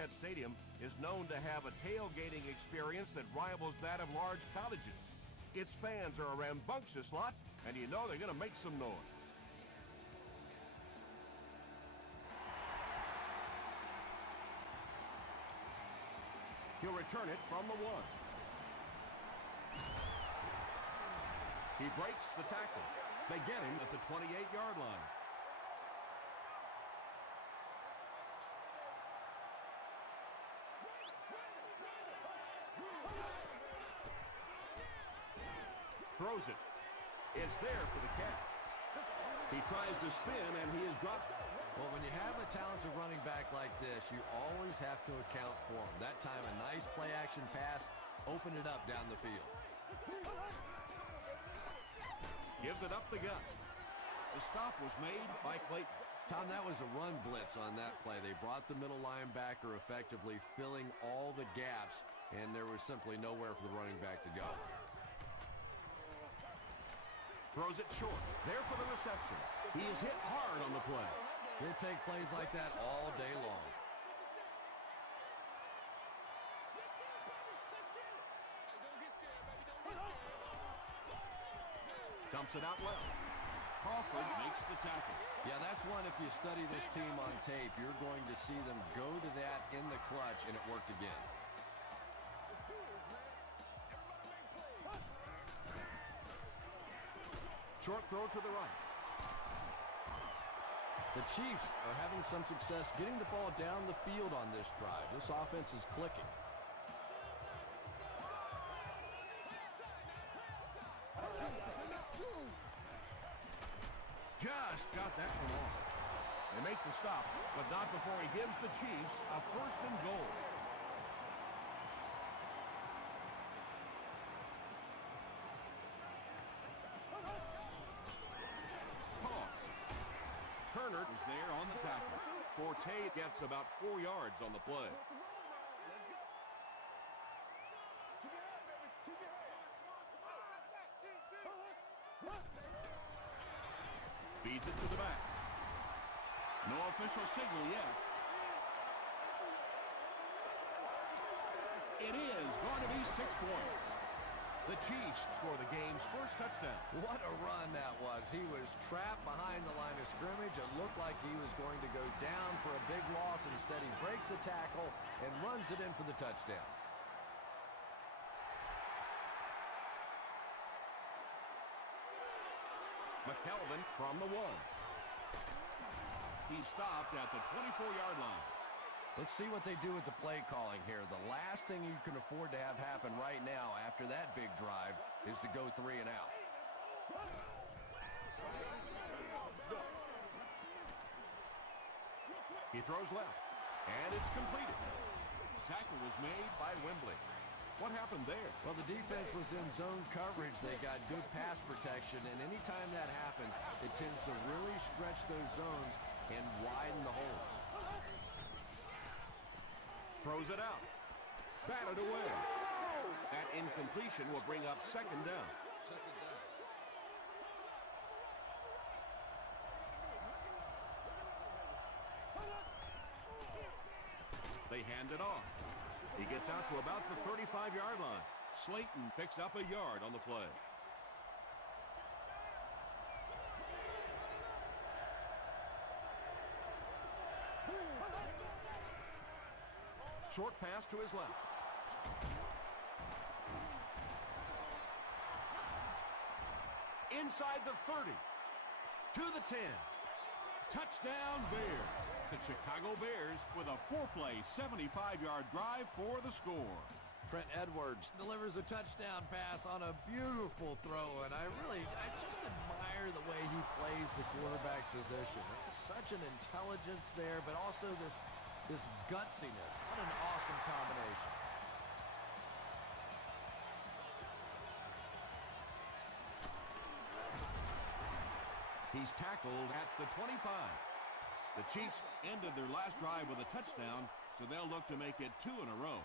Arrowhead Stadium is known to have a tailgating experience that rivals that of large colleges. Its fans are a rambunctious lot, and you know they're going to make some noise. He'll return it from the 1. He breaks the tackle. They get him at the 28-yard line. Throws it. It's there for the catch. He tries to spin, and he is dropped. Well, when you have a talented running back like this, you always have to account for him. That time, a nice play-action pass opened it up down the field. Gives it up the gut. The stop was made by Clayton. Tom, that was a run blitz on that play. They brought the middle linebacker effectively filling all the gaps, and there was simply nowhere for the running back to go. Throws it short. There for the reception. He is hit hard on the play. He'll take plays like that all day long. Dumps it out left. Crawford makes the tackle. Yeah, that's one, if you study this team on tape, you're going to see them go to that in the clutch, and it worked again. Short throw to the right. The Chiefs are having some success getting the ball down the field on this drive. This offense is clicking. Just got that one off. They make the stop, but not before he gives the Chiefs a 1st and goal. Turner is there on the tackle. Forte gets about 4 yards on the play. Feeds it to the back. No official signal yet. It is going to be 6 points. The Chiefs score the game's first touchdown. What a run that was. He was trapped behind the line of scrimmage. It looked like he was going to go down for a big loss. Instead, he breaks the tackle and runs it in for the touchdown. McKelvin from the 1. He stopped at the 24-yard line. Let's see what they do with the play calling here. The last thing you can afford to have happen right now after that big drive is to go 3 and out. He throws left, and it's completed. Tackle was made by Wembley. What happened there? Well, the defense was in zone coverage. They got good pass protection, and anytime that happens, it tends to really stretch those zones and widen the holes. Throws it out. Batted away. That incompletion will bring up 2nd down. They hand it off. He gets out to about the 35-yard line. Slayton picks up a yard on the play. Short pass to his left. Inside the 30. To the 10. Touchdown Bears. The Chicago Bears with a 4-play, 75-yard drive for the score. Trent Edwards delivers a touchdown pass on a beautiful throw, and I just admire the way he plays the quarterback position. Such an intelligence there, but also this gutsiness. What an awesome combination. He's tackled at the 25. The Chiefs ended their last drive with a touchdown, so they'll look to make it 2 in a row.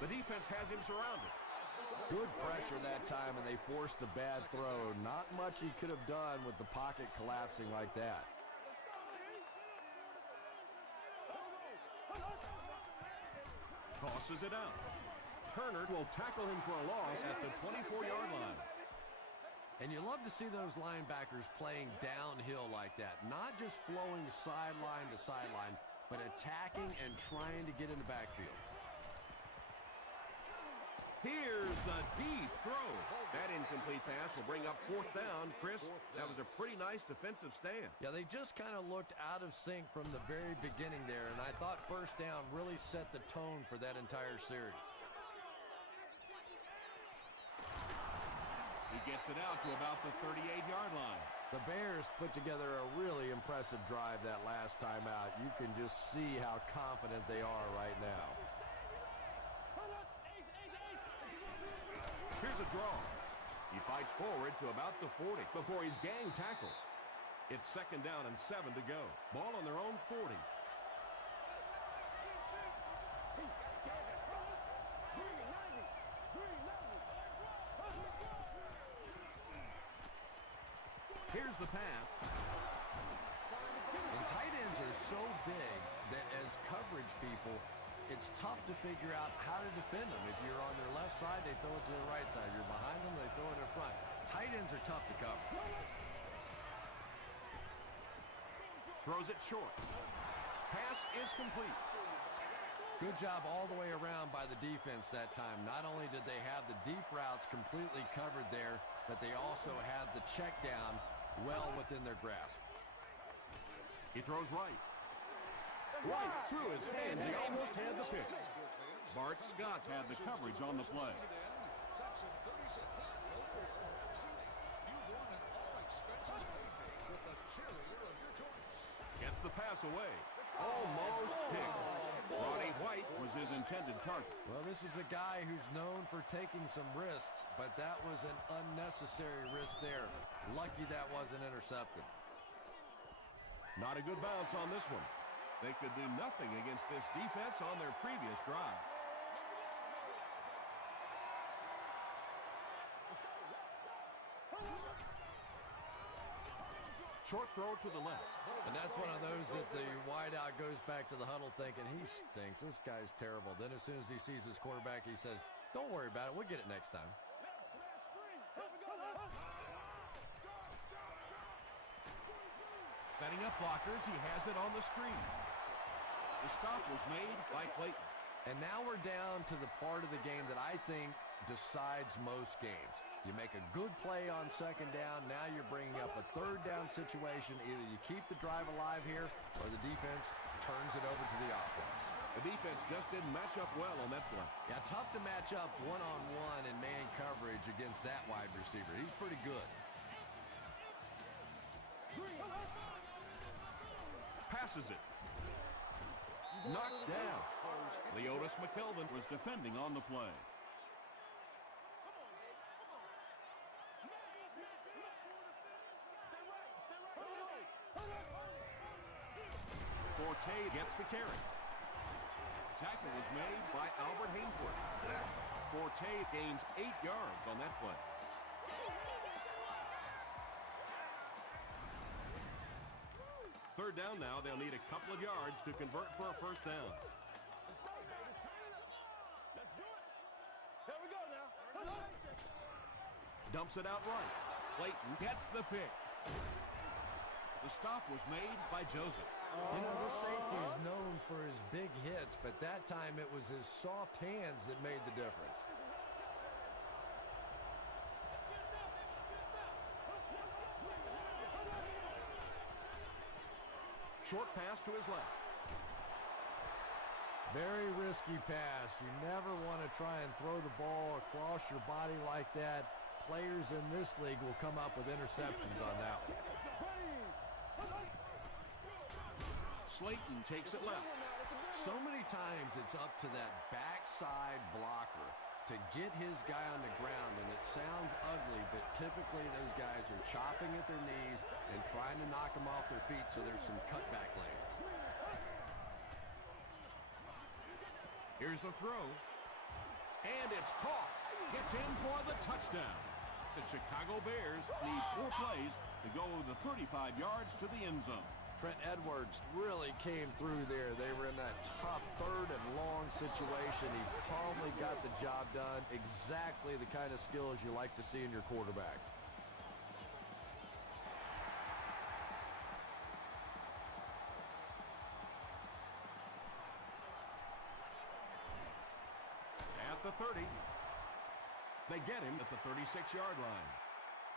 The defense has him surrounded. Good pressure that time, and they forced the bad throw. Not much he could have done with the pocket collapsing like that. Tosses it out. Turner will tackle him for a loss at the 24-yard line. And you love to see those linebackers playing downhill like that. Not just flowing sideline to sideline, but attacking and trying to get in the backfield. Here's the deep throw. That incomplete pass will bring up 4th down. Chris, that was a pretty nice defensive stand. Yeah, they just kind of looked out of sync from the very beginning there, and I thought first down really set the tone for that entire series. He gets it out to about the 38-yard line. The Bears put together a really impressive drive that last time out. You can just see how confident they are right now. Here's a draw. He fights forward to about the 40 before he's gang tackled. It's 2nd down and 7 to go. Ball on their own 40. Here's the pass. And tight ends are so big that as coverage people, it's tough to figure out how to defend them. If you're on their left side, they throw it to the right side. You're behind them, they throw it in front. Tight ends are tough to cover. Throws it short. Pass is complete. Good job all the way around by the defense that time. Not only did they have the deep routes completely covered there, but they also had the check down well within their grasp. He throws right. Right through his hands. He almost had the pick. Bart Scott had the coverage on the play. Gets the pass away. Almost picked. Ronnie White was his intended target. Well, this is a guy who's known for taking some risks, but that was an unnecessary risk there. Lucky that wasn't intercepted. Not a good bounce on this one. They could do nothing against this defense on their previous drive. Short throw to the left. And that's one of those that the wideout goes back to the huddle thinking, he stinks. This guy's terrible. Then as soon as he sees his quarterback, he says, don't worry about it. We'll get it next time. Setting up blockers, he has it on the screen. The stop was made by Clayton. And now we're down to the part of the game that I think decides most games. You make a good play on 2nd down, now you're bringing up a 3rd down situation. Either you keep the drive alive here, or the defense turns it over to the offense. The defense just didn't match up well on that play. Yeah, tough to match up one-on-one in man coverage against that wide receiver. He's pretty good. Passes it. Knocked down. Leotis McKelvin was defending on the play. Forte gets the carry. Tackle was made by Albert Hainsworth. Forte gains 8 yards on that play. Third down now. They'll need a couple of yards to convert for a 1st down. Dumps it out right. Clayton gets the pick. The stop was made by Joseph. You know, this safety is known for his big hits, but that time it was his soft hands that made the difference. Short pass to his left. Very risky pass. You never want to try and throw the ball across your body like that. Players in this league will come up with interceptions on that one. Slayton takes it left. So many times it's up to that backside blocker to get his guy on the ground, and it sounds ugly, but typically those guys are chopping at their knees and trying to knock them off their feet, so there's some cutback lanes. Here's the throw. And it's caught. Gets in for the touchdown. The Chicago Bears need 4 plays to go the 35 yards to the end zone. Trent Edwards really came through there. They were in that tough 3rd and long situation. He calmly got the job done. Exactly the kind of skills you like to see in your quarterback. At the 30. They get him at the 36-yard line.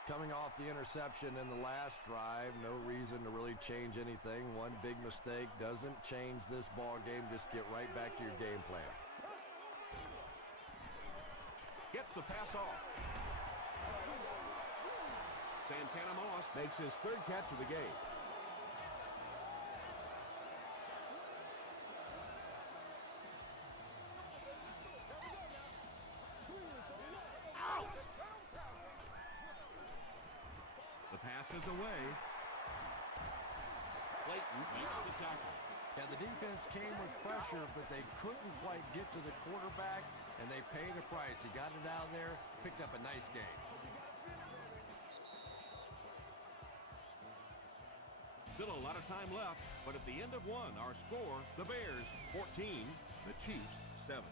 Coming off the interception in the last drive, no reason to really change anything. One big mistake doesn't change this ball game. Just get right back to your game plan. Gets the pass off. Santana Moss makes his 3rd catch of the game. Passes away. Clayton makes the tackle. Yeah, the defense came with pressure, but they couldn't quite get to the quarterback, and they paid a price. He got it out there, picked up a nice gain. Still a lot of time left, but at the end of 1, our score, the Bears 14, the Chiefs 7.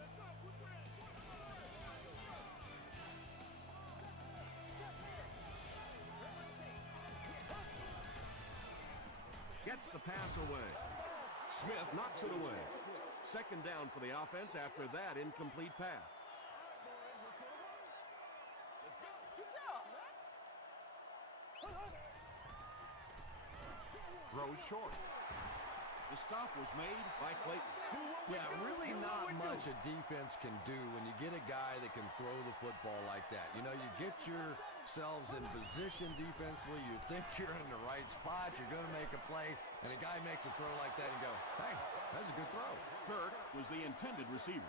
Gets the pass away. Smith knocks it away. 2nd down for the offense after that incomplete pass. Throws short. The stop was made by Clayton. Yeah, really not much a defense can do when you get a guy that can throw the football like that. You know, you get yourselves in position defensively, you think you're in the right spot, you're going to make a play, and a guy makes a throw like that and go, hey, that's a good throw. Kirk was the intended receiver.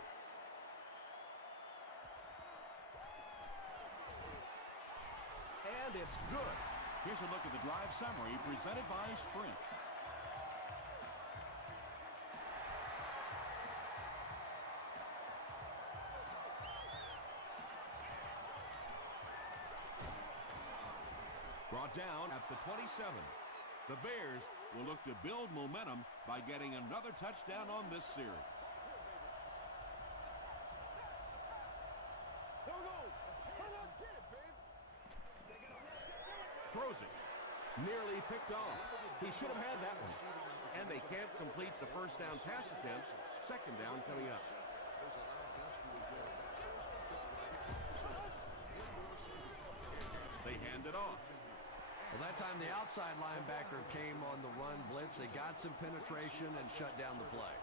And it's good. Here's a look at the drive summary presented by Sprint. Brought down at the 27. The Bears will look to build momentum by getting another touchdown on this series. Throws it. Nearly picked off. He should have had that one. And they can't complete the 1st down pass attempt. 2nd down coming up. They hand it off. Well, that time the outside linebacker came on the run blitz. They got some penetration and shut down the play.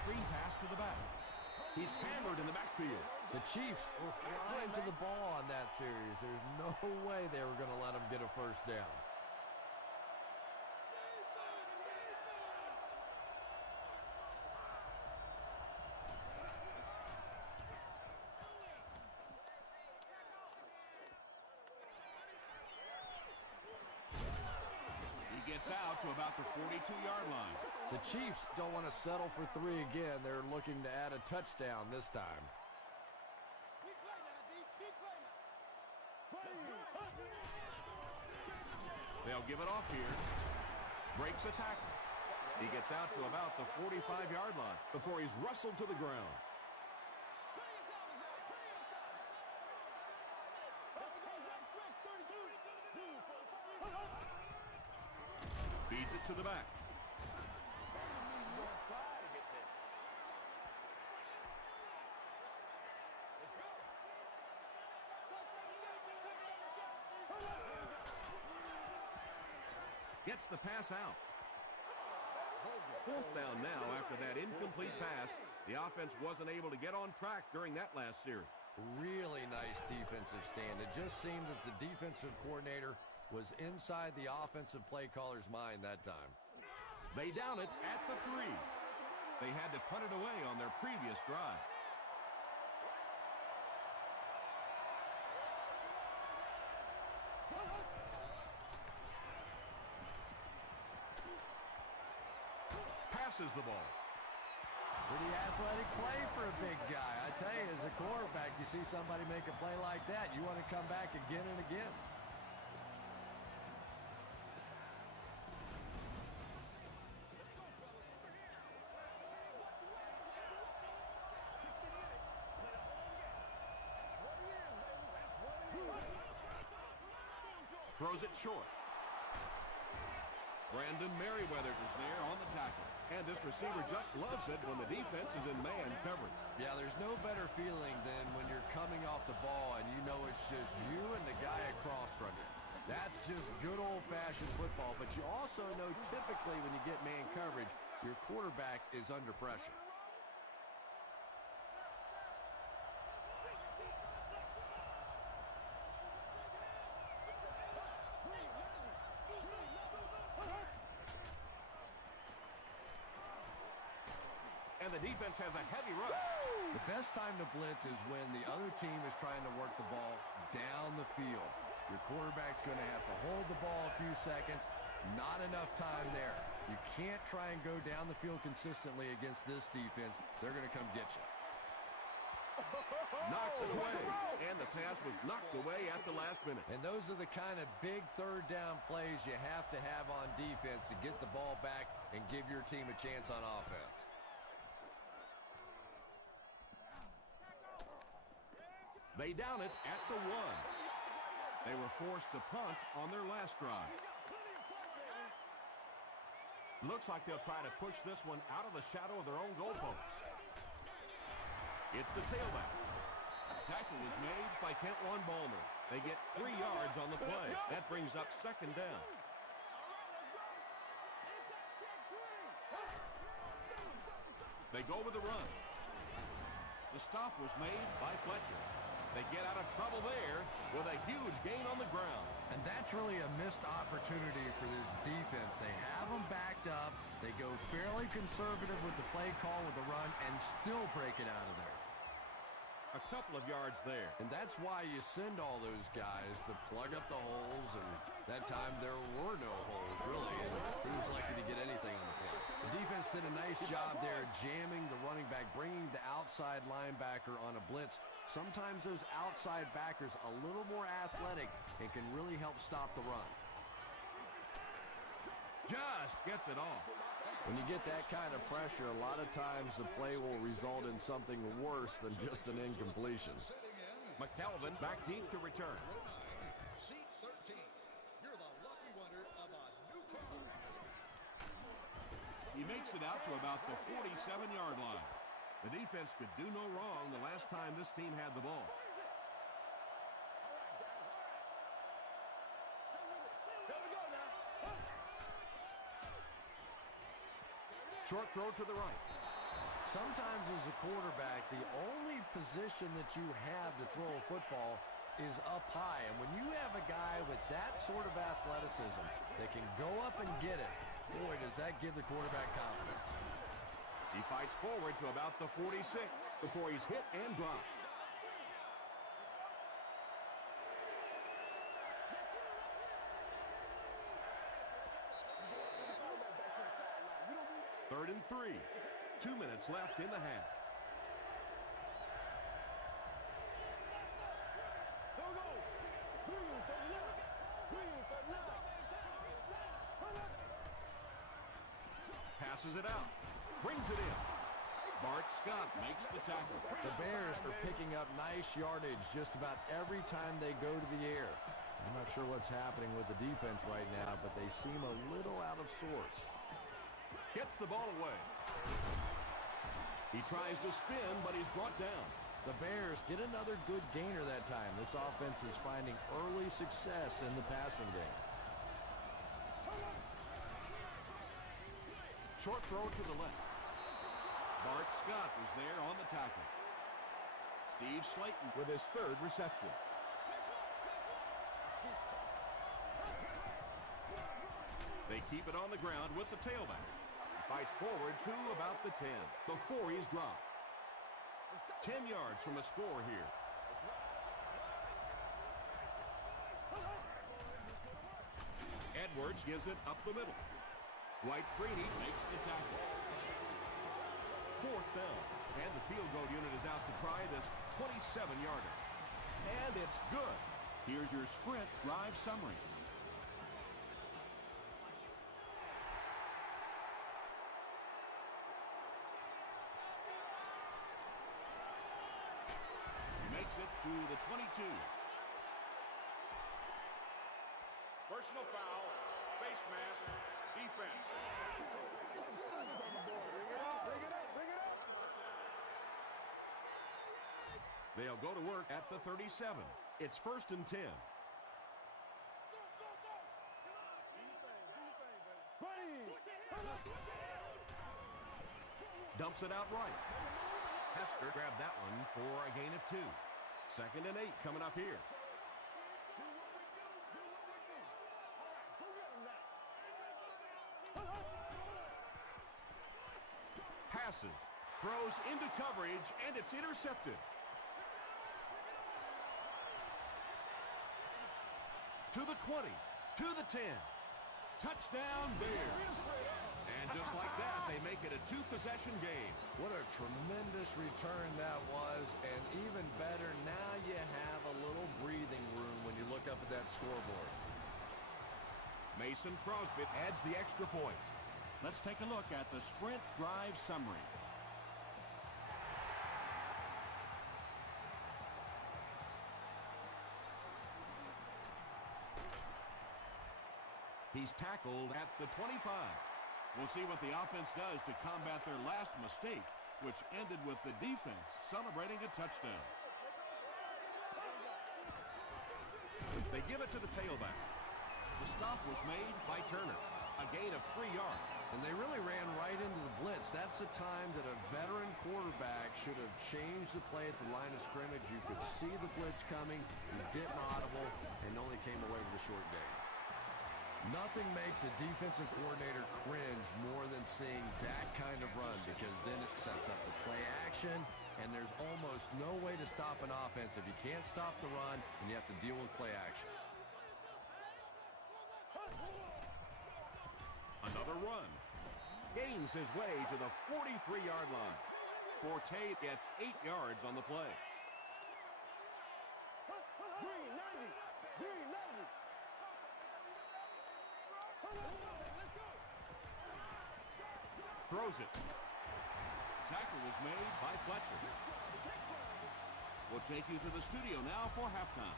Screen pass to the back. He's hammered in the backfield. The Chiefs were flying to the ball on that series. There's no way they were going to let them get a 1st down. Gets out to about the 42-yard line. The Chiefs don't want to settle for 3 again. They're looking to add a touchdown this time. They'll give it off here. Breaks a tackle. He gets out to about the 45-yard line before he's wrestled to the ground. Feeds it to the back. Gets the pass out. 4th down now after that incomplete pass. The offense wasn't able to get on track during that last series. Really nice defensive stand. It just seemed that the defensive coordinator was inside the offensive play caller's mind that time. They down it at the 3. They had to punt it away on their previous drive. passes the ball. Pretty athletic play for a big guy. I tell you, as a quarterback, you see somebody make a play like that, you want to come back again and again. Throws it short. Brandon Merriweather is there on the tackle. And this receiver just loves it when the defense is in man coverage. Yeah, there's no better feeling than when you're coming off the ball and you know it's just you and the guy across from you. That's just good old-fashioned football. But you also know typically when you get man coverage, your quarterback is under pressure. And the defense has a heavy rush. The best time to blitz is when the other team is trying to work the ball down the field. Your quarterback's going to have to hold the ball a few seconds. Not enough time there. You can't try and go down the field consistently against this defense. They're going to come get you. Knocks it away. And the pass was knocked away at the last minute. And those are the kind of big third down plays you have to have on defense to get the ball back and give your team a chance on offense. They down it at the 1. They were forced to punt on their last drive. Looks like they'll try to push this one out of the shadow of their own goalposts. It's the tailback. Tackle was made by Kentwan Ballmer. They get 3 yards on the play. That brings up second down. They go with the run. The stop was made by Fletcher. They get out of trouble there with a huge gain on the ground. And that's really a missed opportunity for this defense. They have them backed up. They go fairly conservative with the play call with the run and still break it out of there. A couple of yards there. And that's why you send all those guys to plug up the holes, and that time there were no holes, really, and he was lucky to get anything on the play. The defense did a nice job there jamming the running back, bringing the outside linebacker on a blitz. Sometimes those outside backers a little more athletic and can really help stop the run. Just gets it off. When you get that kind of pressure, a lot of times the play will result in something worse than just an incompletion. McKelvin back deep to return. Seat 13. You're the lucky winner of a new car. He makes it out to about the 47-yard line. The defense could do no wrong the last time this team had the ball. Short throw to the right. Sometimes as a quarterback, the only position that you have to throw a football is up high. And when you have a guy with that sort of athleticism that can go up and get it, boy, does that give the quarterback confidence. He fights forward to about the 46 before he's hit and dropped. Third and 3. 2 minutes left in the half. Passes it out. Brings it in. Bart Scott makes the tackle. The Bears are picking up nice yardage just about every time they go to the air. I'm not sure what's happening with the defense right now, but they seem a little out of sorts. Gets the ball away. He tries to spin, but he's brought down. The Bears get another good gainer that time. This offense is finding early success in the passing game. Short throw to the left. Bart Scott was there on the tackle. Steve Slayton with his 3rd reception. They keep it on the ground with the tailback. He fights forward to about the 10 before he's dropped. 10 yards from the score here. Edwards gives it up the middle. Dwight Freeney makes the tackle. 4th down. And the field goal unit is out to try this 27-yarder. And it's good. Here's your sprint drive summary. He makes it to the 22. Personal foul, face mask, defense. They'll go to work at the 37. It's 1st and 10. Dumps it out right. Hester grabbed that one for a gain of 2. 2nd and 8 coming up here. Passes, throws into coverage, and it's intercepted. To the 20, to the 10. Touchdown Bears. And just like that, they make it a 2-possession game. What a tremendous return that was, and even better, now you have a little breathing room when you look up at that scoreboard. Mason Crosby adds the extra point. Let's take a look at the sprint drive summary. He's tackled at the 25. We'll see what the offense does to combat their last mistake, which ended with the defense celebrating a touchdown. They give it to the tailback. The stop was made by Turner. A gain of 3 yards. And they really ran right into the blitz. That's a time that a veteran quarterback should have changed the play at the line of scrimmage. You could see the blitz coming. He didn't audible and only came away with a short gain. Nothing makes a defensive coordinator cringe more than seeing that kind of run, because then it sets up the play action, and there's almost no way to stop an offense if you can't stop the run and you have to deal with play action. Another run. Gains his way to the 43-yard line. Forte gets 8 yards on the play. Throws it. Tackle was made by Fletcher. We'll take you to the studio now for halftime.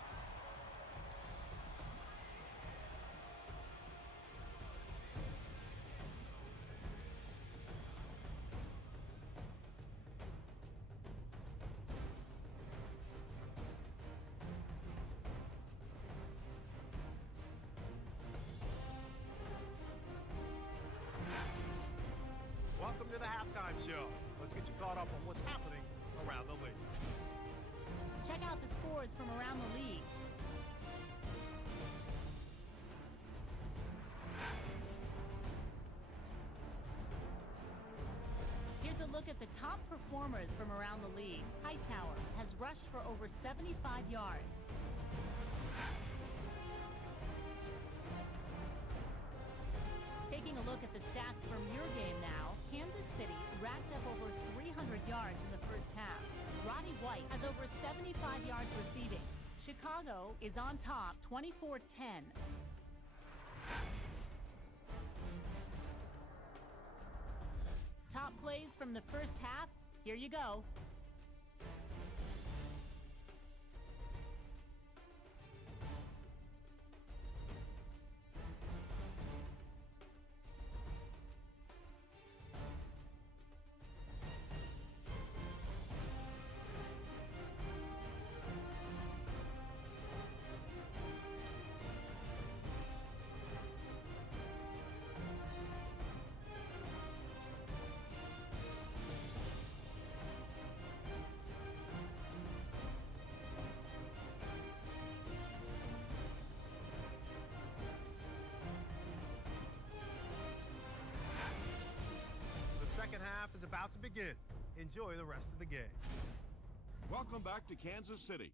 Welcome to the halftime show. Let's get you caught up on what's happening around the league. Check out the scores from around the league. Here's a look at the top performers from around the league. Hightower has rushed for over 75 yards. Taking a look at the stats from your game now, Kansas City racked up over 300 yards in the first half. Roddy White has over 75 yards receiving. Chicago is on top, 24-10. Top plays from the first half, here you go. The second half is about to begin. Enjoy the rest of the game. Welcome back to Kansas City.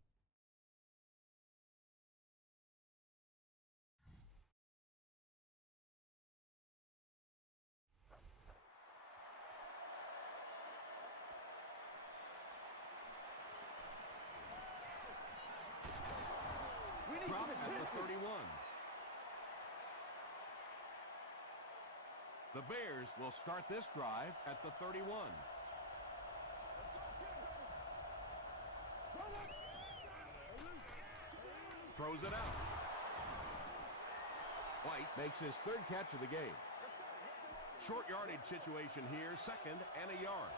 drop at the 31. The Bears will start this drive at the 31. Throws it out. White makes his third catch of the game. Short yardage situation here, 2nd and a yard.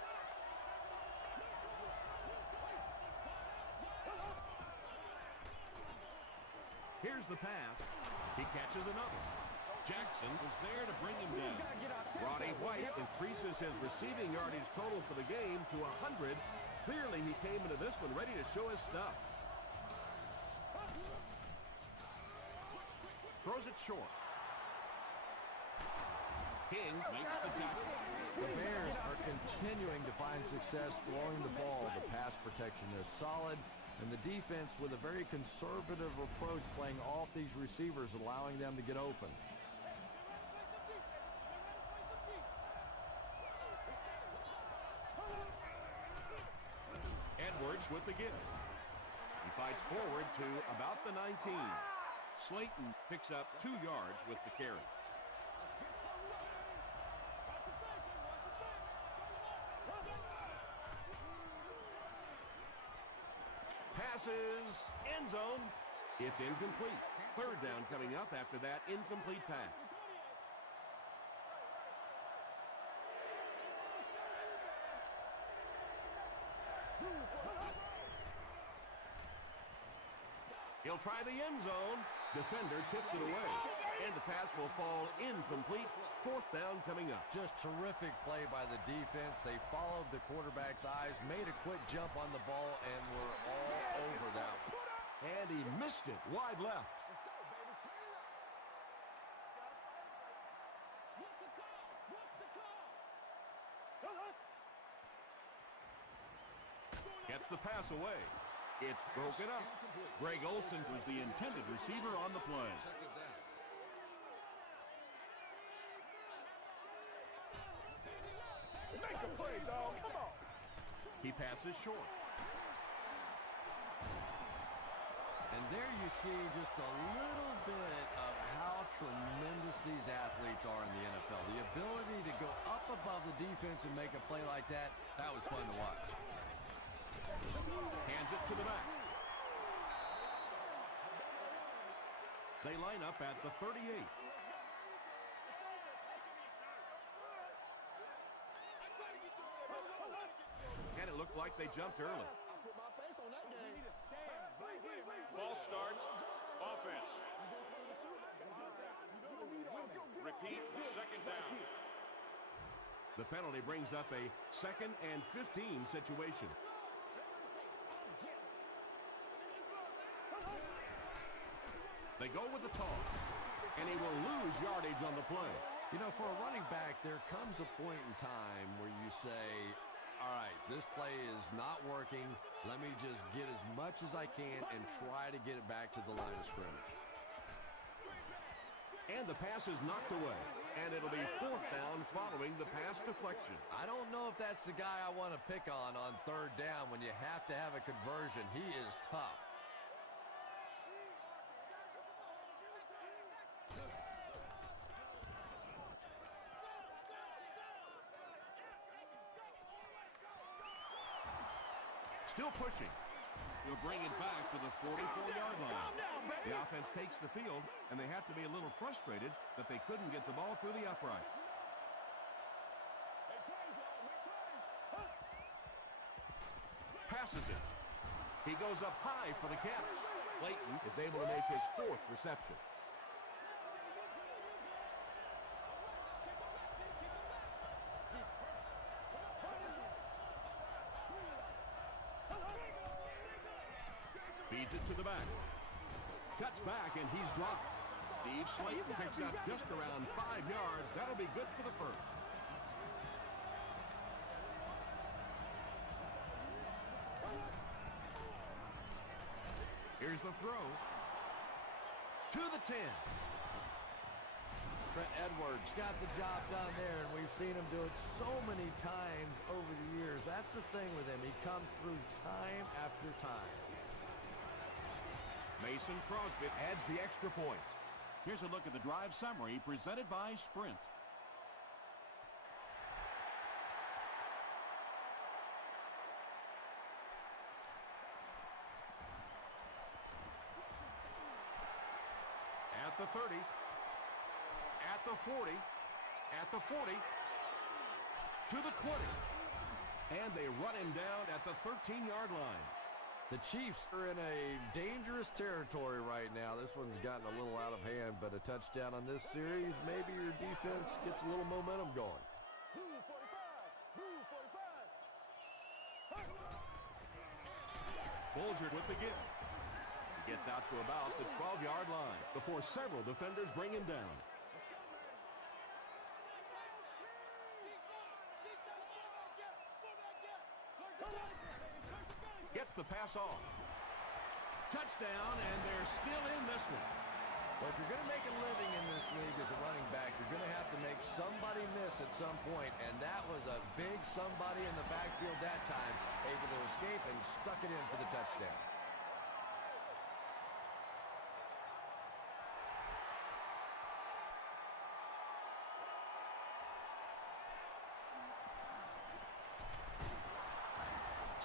Here's the pass. He catches another. Jackson was there to bring him down. Roddy White increases his receiving yardage total for the game to 100. Clearly, he came into this one ready to show his stuff. Throws it short. King makes the tackle. The Bears are continuing to find success throwing the ball. The pass protection is solid, and the defense with a very conservative approach playing off these receivers, allowing them to get open. Edwards with the give. He fights forward to about the 19. Slayton picks up 2 yards with the carry. Passes, end zone. It's incomplete. 3rd down coming up after that incomplete pass. He'll try the end zone. Defender tips it away. And the pass will fall incomplete. 4th down coming up. Just terrific play by the defense. They followed the quarterback's eyes, made a quick jump on the ball, and were all over that one. And he missed it wide left. Gets the pass away. It's broken up. Greg Olsen was the intended receiver on the play. Make a play, dog. Come on. He passes short. And there you see just a little bit of how tremendous these athletes are in the NFL. The ability to go up above the defense and make a play like that, that was fun to watch. Hands it to the back. They line up at the 38. And it looked like they jumped early. False start. Offense. Repeat. 2nd down. The penalty brings up a 2nd and 15 situation. They go with the toss, and he will lose yardage on the play. You know, for a running back, there comes a point in time where you say, all right, this play is not working. Let me just get as much as I can and try to get it back to the line of scrimmage. And the pass is knocked away, and it'll be 4th down following the pass deflection. I don't know if that's the guy I want to pick on 3rd down when you have to have a conversion. He is tough. Still pushing. He'll bring it back to the 44-yard line. The offense takes the field, and they have to be a little frustrated that they couldn't get the ball through the uprights. Passes it. He goes up high for the catch. Clayton is able to make his 4th reception. Feeds it to the back. Cuts back, and he's dropped. Steve Slayton picks up just around 5 yards. That'll be good for the 1st. Here's the throw. To the 10. Trent Edwards got the job done there, and we've seen him do it so many times over the years. That's the thing with him. He comes through time after time. Mason Crosby adds the extra point. Here's a look at the drive summary presented by Sprint. At the 30, at the 40, at the 40, to the 20. And they run him down at the 13-yard line. The Chiefs are in a dangerous territory right now. This one's gotten a little out of hand, but a touchdown on this series, maybe your defense gets a little momentum going. Bulger with the give. He gets out to about the 12-yard line before several defenders bring him down. Gets the pass off. Touchdown, and they're still in this one. Well, if you're going to make a living in this league as a running back, you're going to have to make somebody miss at some point, and that was a big somebody in the backfield that time, able to escape and stuck it in for the touchdown.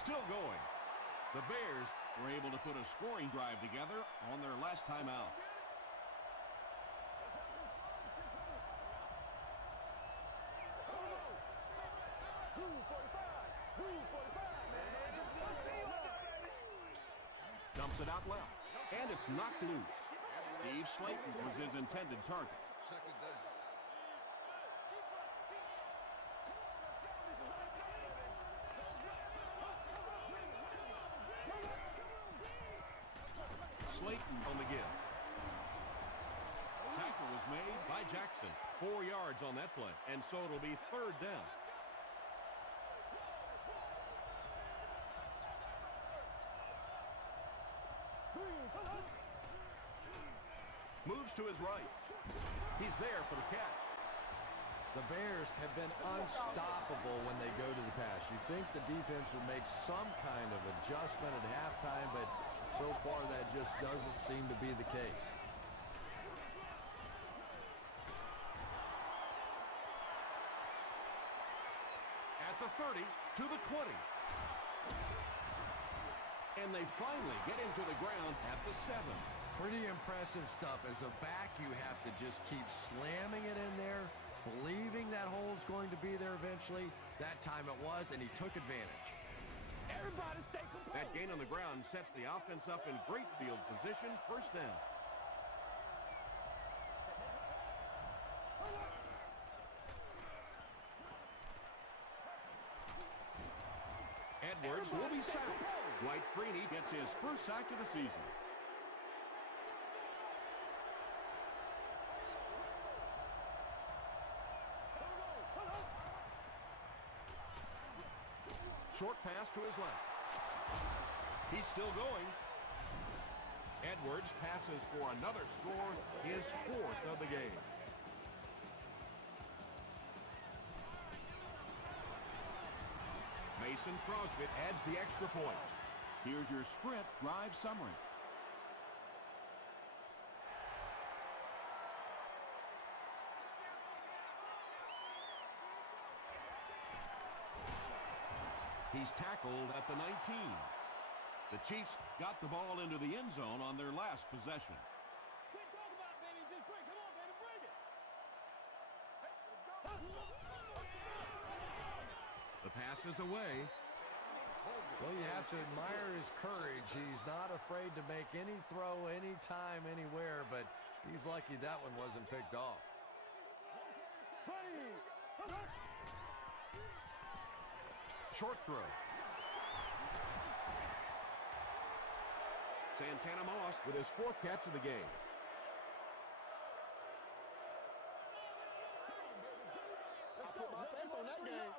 Still going. The Bears Were able to put a scoring drive together on their last time out. dumps it out left, and it's knocked loose. Steve Slayton was his intended target. Second down. Slayton on the give. Tackle was made by Jackson. 4 yards on that play, and so it'll be third down. Moves to his right. He's there for the catch. The Bears have been unstoppable when they go to the pass. You'd think the defense would make some kind of adjustment at halftime, but so far that just doesn't seem to be the case. At the 30, to the 20. And they finally get him to the ground at the 7. Pretty impressive stuff. As a back, you have to just keep slamming it in there, believing that hole's going to be there eventually. That time it was, and he took advantage. Everybody stay composed. That gain on the ground sets the offense up in great field position. First down. Edwards will be sacked. Dwight Freeney gets his first sack of the season. Short pass to his left. He's still going. Edwards passes for another score, his 4th of the game. Mason Crosby adds the extra point. Here's your Sprint drive summary. He's tackled at the 19. The Chiefs got the ball into the end zone on their last possession. The pass is away. Well, you have to admire his courage. He's not afraid to make any throw, anytime, anywhere, but he's lucky that one wasn't picked off. Short throw. Santana Moss with his 4th catch of the game. I put my face on that game.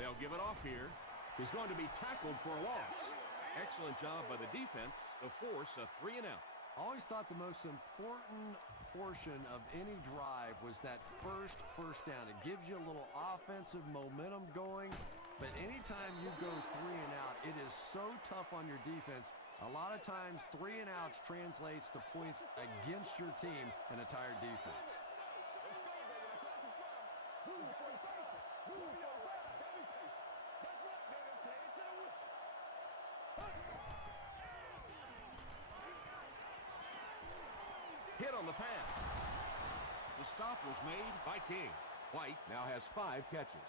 They'll give it off here. He's going to be tackled for a loss. Excellent job by the defense to force a 3-and-out. Always thought the most important portion of any drive was that first down. It gives you a little offensive momentum going, but anytime you go 3 and out, it is so tough on your defense. A lot of times 3 and outs translates to points against your team and a tired defense. Hit on the pass. The stop was made by King. White now has 5 catches.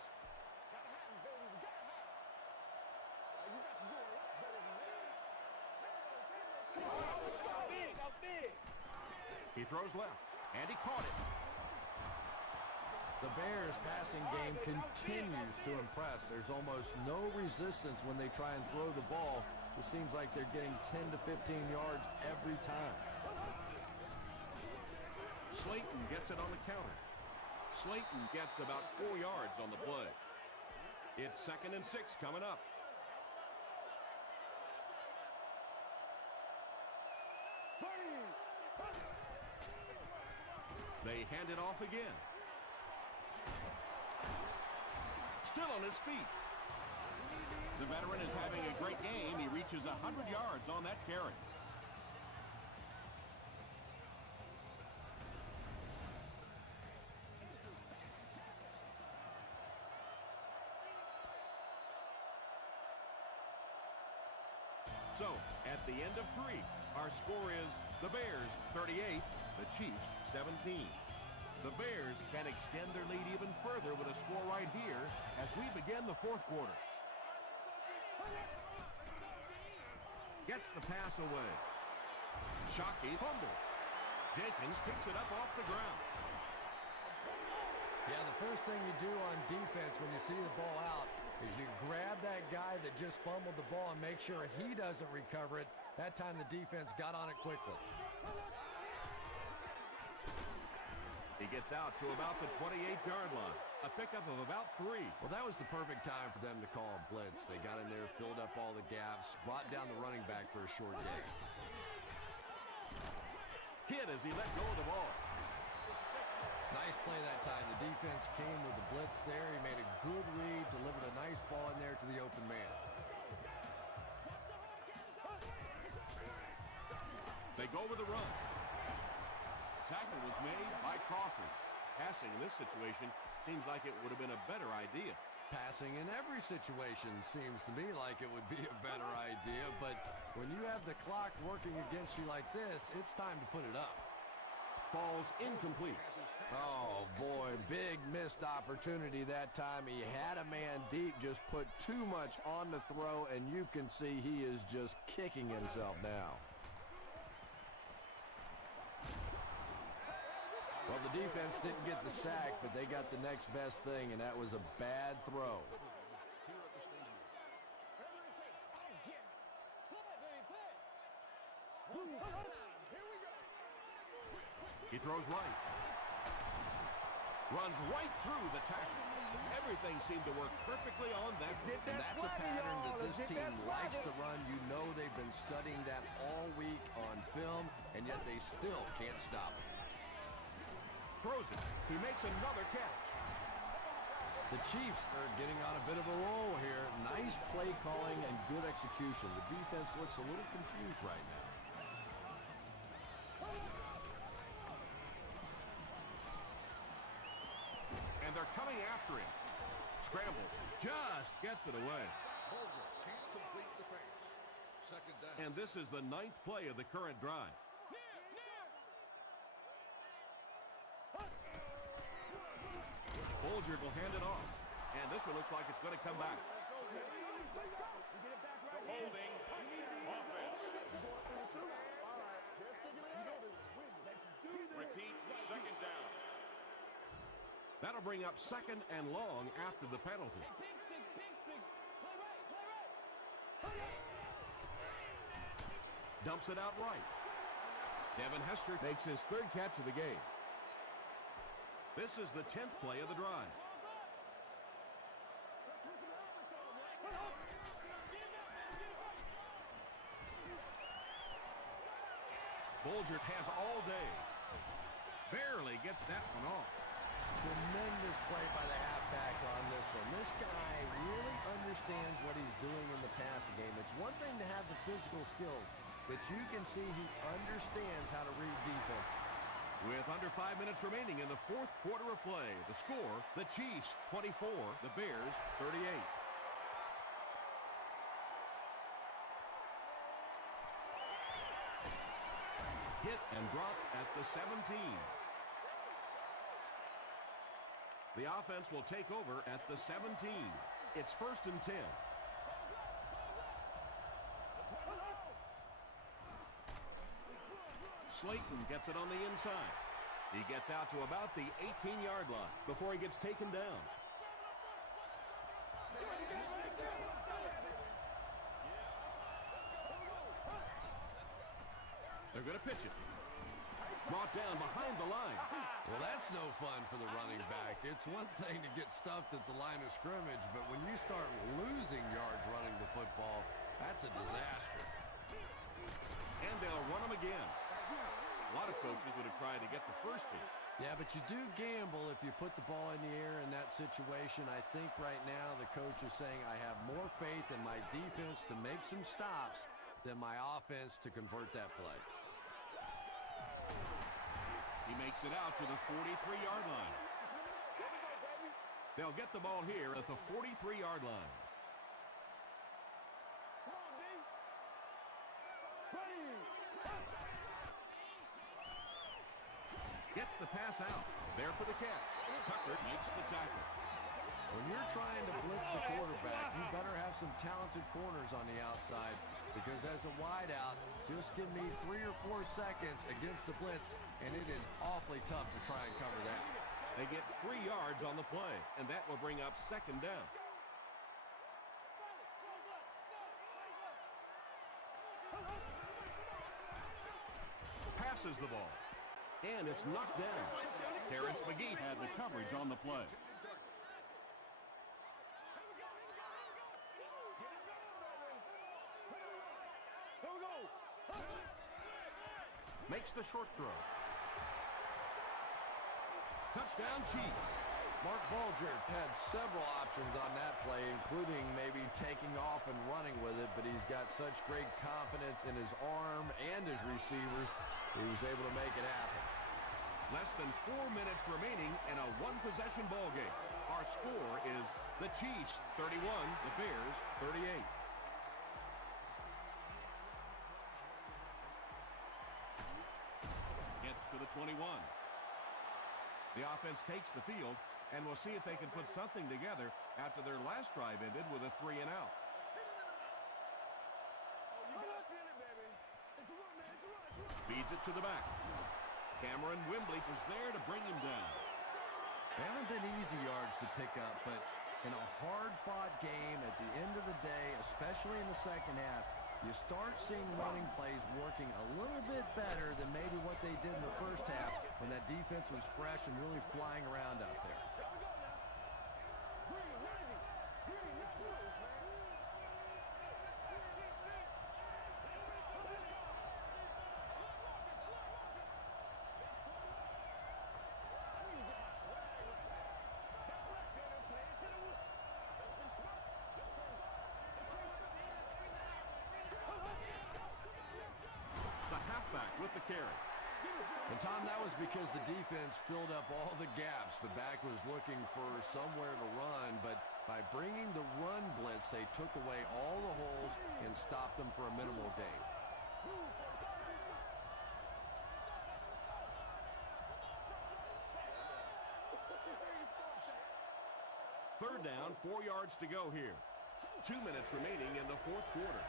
He throws left, and he caught it. The Bears' passing game continues to impress. There's almost no resistance when they try and throw the ball. It seems like they're getting 10 to 15 yards every time. Slayton gets it on the counter. Slayton gets about 4 yards on the play. It's 2nd and 6 coming up. They hand it off again. Still on his feet. The veteran is having a great game. He reaches 100 yards on that carry. So, at the end of 3, our score is the Bears 38, the Chiefs 17. The Bears can extend their lead even further with a score right here as we begin the 4th quarter. Gets the pass away. Shockey fumble. Jenkins picks it up off the ground. Yeah, the first thing you do on defense when you see the ball out is you grab that guy that just fumbled the ball and make sure he doesn't recover it. That time the defense got on it quickly. He gets out to about the 28-yard line. A pickup of about 3. Well, that was the perfect time for them to call a blitz. They got in there, filled up all the gaps, brought down the running back for a short gain. Hit as he let go of the ball. Nice play that time. The defense came with the blitz there. He made a good read, delivered a nice ball in there to the open man. They go with the run. Tackle was made by Crawford. Passing in this situation seems like it would have been a better idea. Passing in every situation seems to me like it would be a better idea, but when you have the clock working against you like this, it's time to put it up. Falls incomplete. Oh, boy, big missed opportunity that time. He had a man deep, just put too much on the throw, and you can see he is just kicking himself now. Well, the defense didn't get the sack, but they got the next best thing, and that was a bad throw. He throws right. Runs right through the tackle. Everything seemed to work perfectly on that. And that's a pattern that this team likes to run. You know they've been studying that all week on film, and yet they still can't stop it. Throws it. He makes another catch. The Chiefs are getting on a bit of a roll here. Nice play calling and good execution. The defense looks a little confused right now. And they're coming after him. Scramble. Just gets it away. Holder can't complete the pass. 2nd down. And this is the 9th play of the current drive. Bulger will hand it off. And this one looks like it's going to come back. Holding. Offense. Repeat. 2nd down. That'll bring up 2nd and long after the penalty. Dumps it out right. Devin Hester makes his 3rd catch of the game. This is the 10th play of the drive. Bulger has all day. Barely gets that one off. Tremendous play by the halfback on this one. This guy really understands what he's doing in the passing game. It's one thing to have the physical skills, but you can see he understands how to read defenses. With under 5 minutes remaining in the fourth quarter of play, the score, the Chiefs 24, the Bears 38. Hit and drop at the 17. The offense will take over at the 17. It's 1st and 10. Slayton gets it on the inside. He gets out to about the 18-yard line before he gets taken down. They're going to pitch it. Brought down behind the line. Well, that's no fun for the running back. It's one thing to get stuffed at the line of scrimmage, but when you start losing yards running the football, that's a disaster. And they'll run them again. A lot of coaches would have tried to get the first two. Yeah, but you do gamble if you put the ball in the air in that situation. I think right now the coach is saying I have more faith in my defense to make some stops than my offense to convert that play. He makes it out to the 43-yard line. They'll get the ball here at the 43-yard line. Gets the pass out. There for the catch. Tucker makes the tackle. When you're trying to blitz the quarterback, you better have some talented corners on the outside, because as a wideout, just give me 3 or 4 seconds against the blitz, and it is awfully tough to try and cover that. They get 3 yards on the play, and that will bring up 2nd down. Passes the ball. And it's knocked down. Terrence McGee had the coverage on the play. Makes the short throw. Touchdown Chiefs. Mark Bulger had several options on that play, including maybe taking off and running with it, but he's got such great confidence in his arm and his receivers, he was able to make it happen. Less than 4 minutes remaining in a one-possession ball game. Our score is the Chiefs 31, the Bears 38. Gets to the 21. The offense takes the field, and we'll see if they can put something together after their last drive ended with a 3-and-out. Feeds it to the back. Cameron Wimbley was there to bring him down. They haven't been easy yards to pick up, but in a hard-fought game at the end of the day, especially in the second half, you start seeing running plays working a little bit better than maybe what they did in the first half when that defense was fresh and really flying around out there. With the carry. And Tom, that was because the defense filled up all the gaps. The back was looking for somewhere to run, but by bringing the run blitz, they took away all the holes and stopped them for a minimal gain. Third down, 4 yards to go here. 2 minutes remaining in the fourth quarter.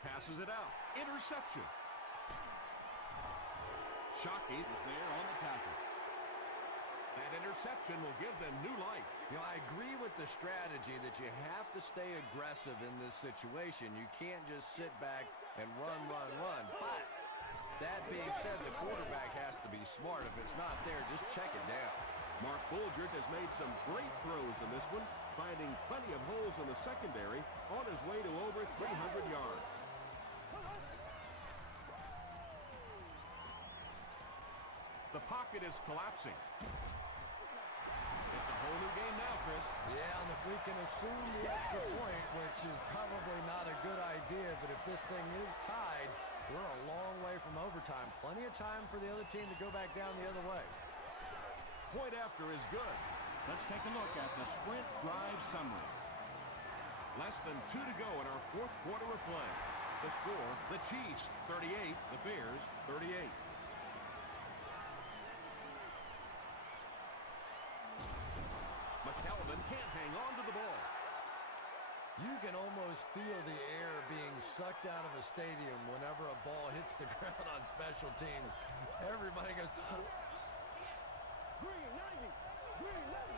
Passes it out. Interception. Shockey was there on the tackle. That interception will give them new life. You know, I agree with the strategy that you have to stay aggressive in this situation. You can't just sit back and run. But that being said, the quarterback has to be smart. If it's not there, just check it down. Mark Bulger has made some great throws in this one, finding plenty of holes in the secondary on his way to over 300 yards. pocket is collapsing. It's a whole new game now, Chris. Yeah, and if we can assume the extra point, which is probably not a good idea, but if this thing is tied, we're a long way from overtime. Plenty of time for the other team to go back down the other way. Point after is good. Let's take a look at the sprint drive summary. Less than 2 to go in our fourth quarter of play. The score, the Chiefs 38, the Bears 38. McKelvin can't hang on to the ball. You can almost feel the air being sucked out of a stadium whenever a ball hits the ground on special teams. Everybody goes, Green 90. Green 90.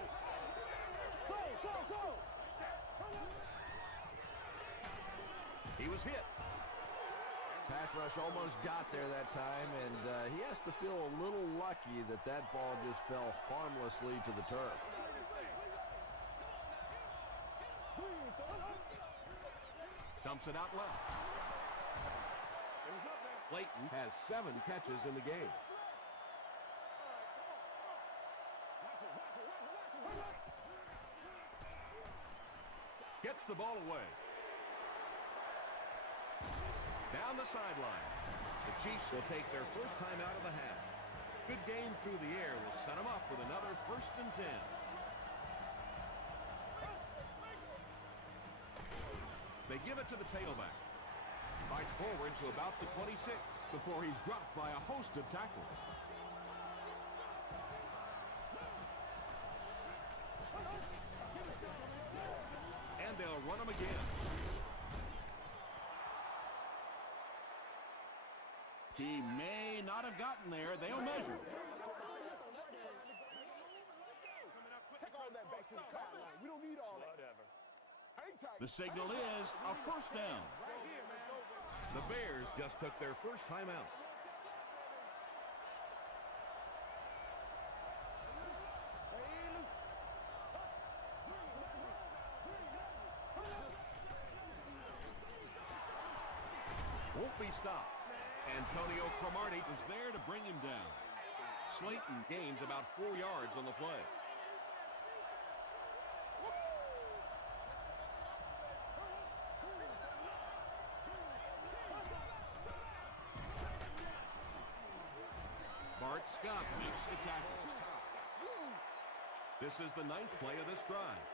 Go. He was hit. pass rush almost got there that time, and he has to feel a little lucky that that ball just fell harmlessly to the turf. Dumps it out left. Clayton has 7 catches in the game. Gets the ball away. Down the sideline. The Chiefs will take their first time out of the half. Good game through the air will set them up with another 1st and 10. They give it to the tailback. Fights forward to about the 26 before he's dropped by a host of tackles. And they'll run him again. He may not have gotten there. They'll measure. Take all that back to the sideline. We don't need all that. Whatever. The signal is a 1st down. The Bears just took their first time out. Won't be stopped. Antonio Cromartie was there to bring him down. Slayton gains about 4 yards on the play. Bart Scott makes the tackle. This is the 9th play of this drive.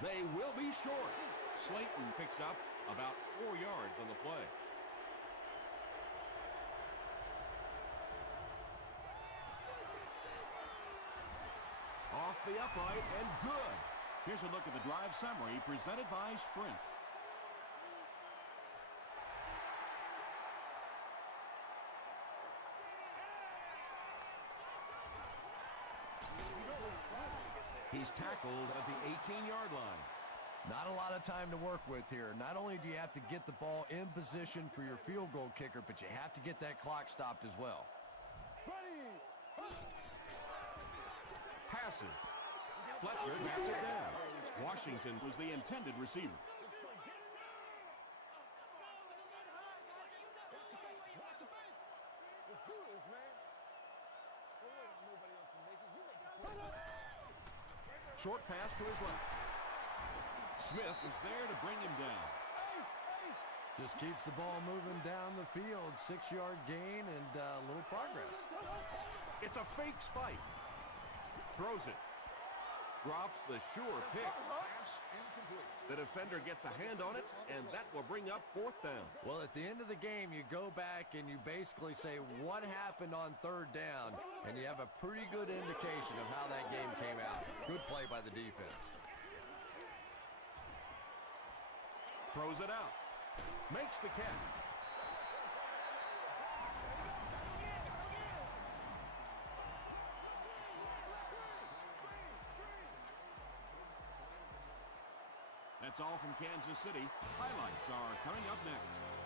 They will be short. Slayton picks up about 4 yards on the play. Off the upright and good. Here's a look at the drive summary presented by Sprint. He's tackled at the 18-yard line. Not a lot of time to work with here. Not only do you have to get the ball in position for your field goal kicker, but you have to get that clock stopped as well. Passive. Fletcher bats it down. Washington was the intended receiver. Short pass to his left. Smith is there to bring him down. Just keeps the ball moving down the field. 6-yard gain and a little progress. It's a fake spike. Throws it. Drops the sure pick. The defender gets a hand on it, and that will bring up 4th down. Well, at the end of the game, you go back and you basically say what happened on 3rd down, and you have a pretty good indication of how that game came out. Good play by the defense. Throws it out. Makes the catch. That's all from Kansas City. Highlights are coming up next.